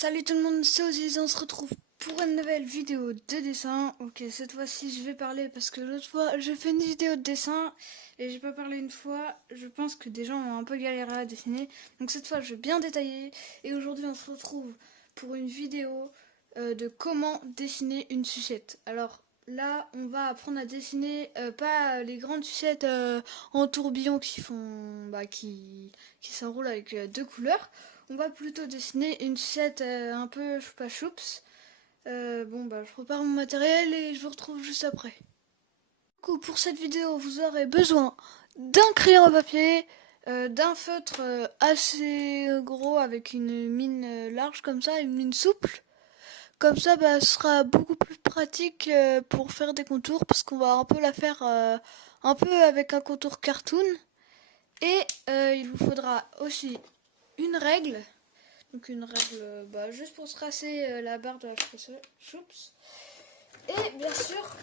Salut tout le monde, c'est Ozzy, on se retrouve pour une nouvelle vidéo de dessin. Ok, cette fois-ci je vais parler parce que l'autre fois j'ai fait une vidéo de dessin et j'ai pas parlé une fois. Je pense que des gens ont un peu galéré à dessiner. Donc cette fois je vais bien détailler et aujourd'hui on se retrouve pour une vidéo de comment dessiner une sucette. Alors là on va apprendre à dessiner pas les grandes sucettes en tourbillon qui font qui s'enroulent avec deux couleurs. On va plutôt dessiner une sucette un peu choupa choups. Je prépare mon matériel et je vous retrouve juste après. Du coup, pour cette vidéo, vous aurez besoin d'un crayon à papier, d'un feutre assez gros avec une mine large comme ça, une mine souple. Comme ça, ce sera beaucoup plus pratique pour faire des contours parce qu'on va un peu la faire un peu avec un contour cartoon. Et il vous faudra aussi une règle. Donc une règle juste pour tracer la barre de la choups. Et bien sûr,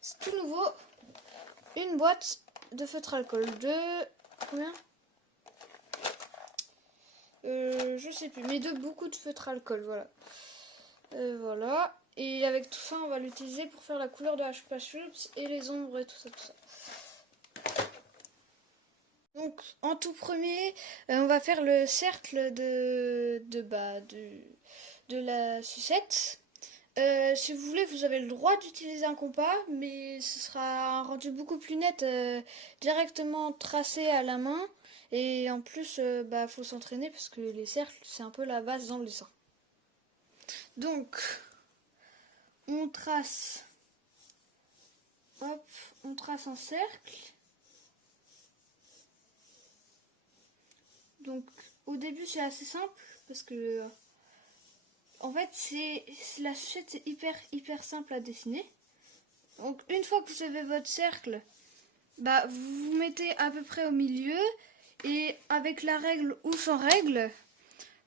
c'est tout nouveau, une boîte de feutre alcool. De combien je sais plus, mais de beaucoup de feutre alcool, voilà. Voilà. Et avec tout ça, on va l'utiliser pour faire la couleur de la choups et les ombres et tout ça, tout ça. Donc, en tout premier, on va faire le cercle de la sucette. Si vous voulez, vous avez le droit d'utiliser un compas, mais ce sera un rendu beaucoup plus net, directement tracé à la main. Et en plus, faut s'entraîner parce que les cercles, c'est un peu la base dans le dessin. Donc, on trace, hop, on trace un cercle. Donc, au début, c'est assez simple parce que en fait, la sucette, c'est hyper simple à dessiner. Donc, une fois que vous avez votre cercle, vous vous mettez à peu près au milieu et avec la règle ou sans règle,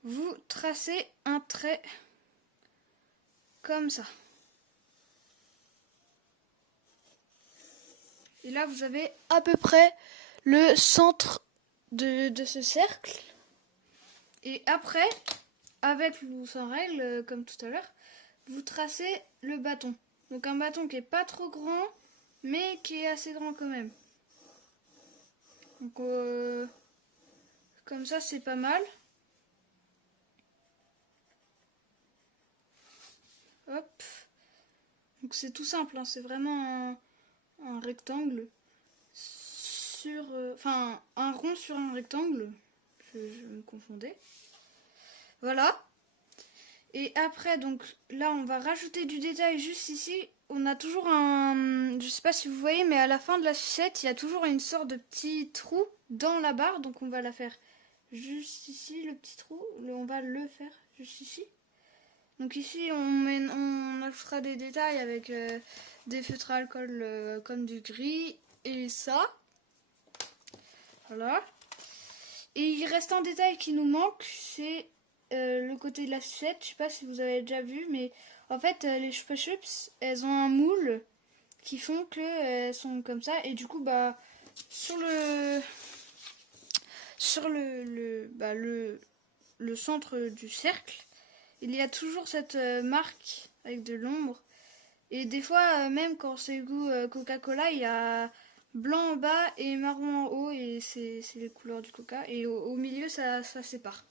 vous tracez un trait comme ça. Et là, vous avez à peu près le centre de ce cercle. Et après, avec ou sans règle, comme tout à l'heure, vous tracez le bâton. Donc un bâton qui est pas trop grand, mais qui est assez grand quand même. Donc comme ça, c'est pas mal. Hop. Donc c'est tout simple, hein, c'est vraiment un rectangle sur... un rond sur un rectangle. Je me confondais. Voilà. Et après, donc là, on va rajouter du détail juste ici. On a toujours un... Je sais pas si vous voyez, mais à la fin de la sucette, il y a toujours une sorte de petit trou dans la barre. Donc on va la faire juste ici, le petit trou. On va le faire juste ici. Donc ici, on ajoutera des détails avec des feutres à alcool comme du gris et ça. Voilà. Et il reste un détail qui nous manque, c'est le côté de la sucette. Je sais pas si vous avez déjà vu, mais en fait, les choupa choups, elles ont un moule qui font qu'elles sont comme ça. Et du coup, sur le centre du cercle, il y a toujours cette marque avec de l'ombre. Et des fois, même quand c'est goût Coca-Cola, il y a blanc en bas et marron en haut. Et c'est les couleurs du Coca. Et au milieu, ça sépare.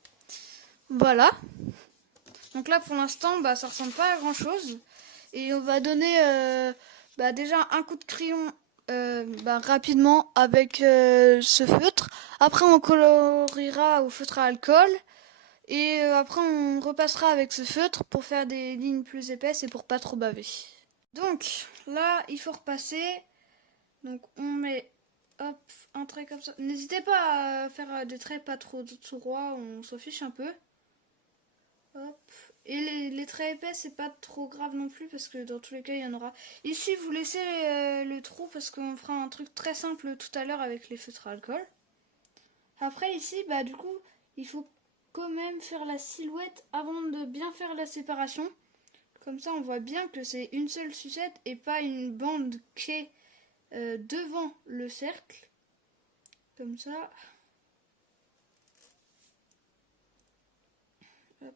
Voilà. Donc là, pour l'instant, ça ressemble pas à grand-chose. Et on va donner déjà un coup de crayon rapidement avec ce feutre. Après, on coloriera au feutre à alcool. Et après, on repassera avec ce feutre pour faire des lignes plus épaisses et pour pas trop baver. Donc, là, il faut repasser. Donc, on met hop, un trait comme ça. N'hésitez pas à faire des traits pas trop droits, on s'en fiche un peu. Hop. Et les traits épais, c'est pas trop grave non plus parce que dans tous les cas, il y en aura. Ici, vous laissez le trou parce qu'on fera un truc très simple tout à l'heure avec les feutres à alcool. Après, ici, du coup, il faut quand même faire la silhouette avant de bien faire la séparation. Comme ça, on voit bien que c'est une seule sucette et pas une bande qui est devant le cercle. Comme ça. Hop,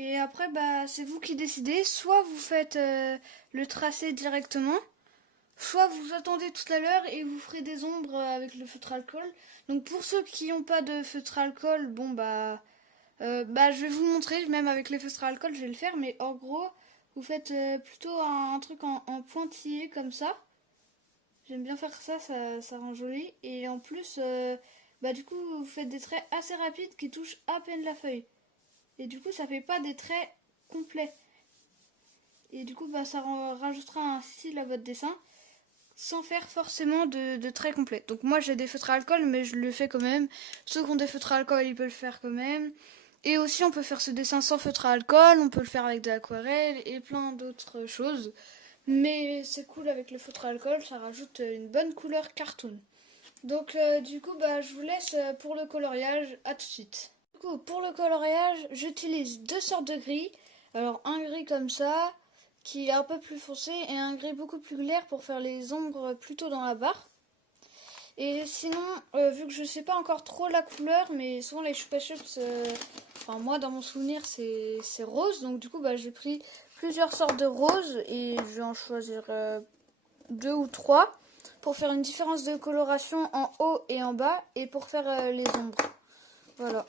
Et après, bah, c'est vous qui décidez. Soit vous faites le tracé directement, soit vous attendez tout à l'heure et vous ferez des ombres avec le feutre alcool. Donc pour ceux qui n'ont pas de feutre alcool, bon je vais vous montrer, même avec les feutres alcool, je vais le faire. Mais en gros, vous faites plutôt un truc en pointillé comme ça. J'aime bien faire ça, ça rend joli. Et en plus, du coup, vous faites des traits assez rapides qui touchent à peine la feuille. Et du coup, ça fait pas des traits complets. Et du coup, ça rajoutera un style à votre dessin sans faire forcément de traits complets. Donc moi, j'ai des feutres à alcool, mais je le fais quand même. Ceux qui ont des feutres à alcool, ils peuvent le faire quand même. Et aussi, on peut faire ce dessin sans feutre à alcool, on peut le faire avec de l'aquarelle et plein d'autres choses. Mais c'est cool avec le feutre à alcool, ça rajoute une bonne couleur cartoon. Donc du coup, je vous laisse pour le coloriage, à tout de suite. Du coup, pour le coloriage, j'utilise deux sortes de gris. Alors un gris comme ça, qui est un peu plus foncé, et un gris beaucoup plus clair pour faire les ombres plutôt dans la barre. Et sinon, vu que je sais pas encore trop la couleur, mais souvent les Chupa Chups, moi dans mon souvenir c'est rose, donc du coup j'ai pris plusieurs sortes de roses et je vais en choisir deux ou trois pour faire une différence de coloration en haut et en bas et pour faire les ombres. Voilà.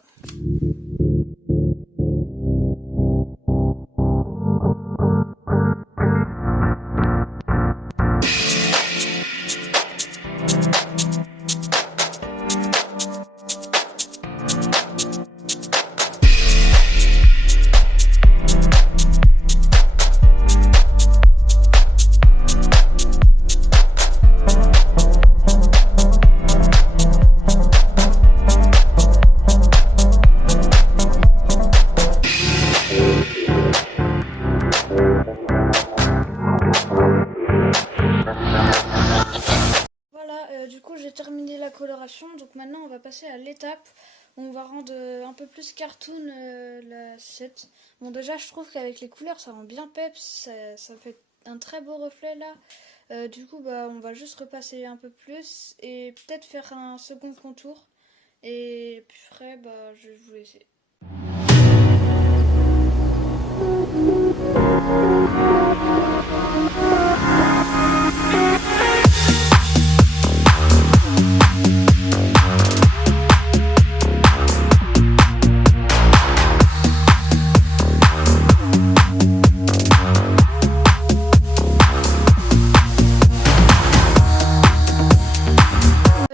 Du coup j'ai terminé la coloration, donc maintenant on va passer à l'étape où on va rendre un peu plus cartoon l'assiette. Bon déjà je trouve qu'avec les couleurs ça rend bien peps, ça fait un très beau reflet là. Du coup on va juste repasser un peu plus et peut-être faire un second contour. Et puis après je vais vous laisser.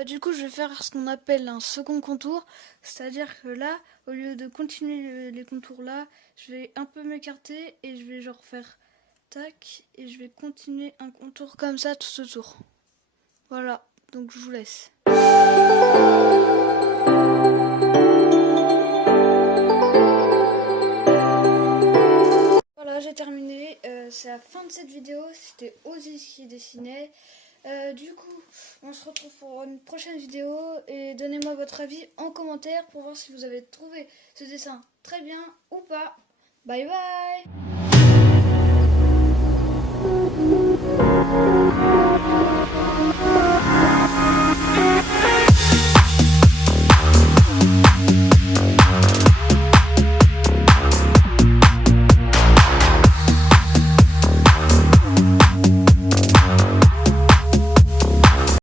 Du coup, je vais faire ce qu'on appelle un second contour, c'est-à-dire que là, au lieu de continuer les contours là, je vais un peu m'écarter et je vais genre faire tac et je vais continuer un contour comme ça tout autour. Voilà, donc je vous laisse. Voilà, j'ai terminé. C'est la fin de cette vidéo. C'était Ozzy qui dessinait. Du coup, on se retrouve pour une prochaine vidéo et donnez-moi votre avis en commentaire pour voir si vous avez trouvé ce dessin très bien ou pas. Bye bye!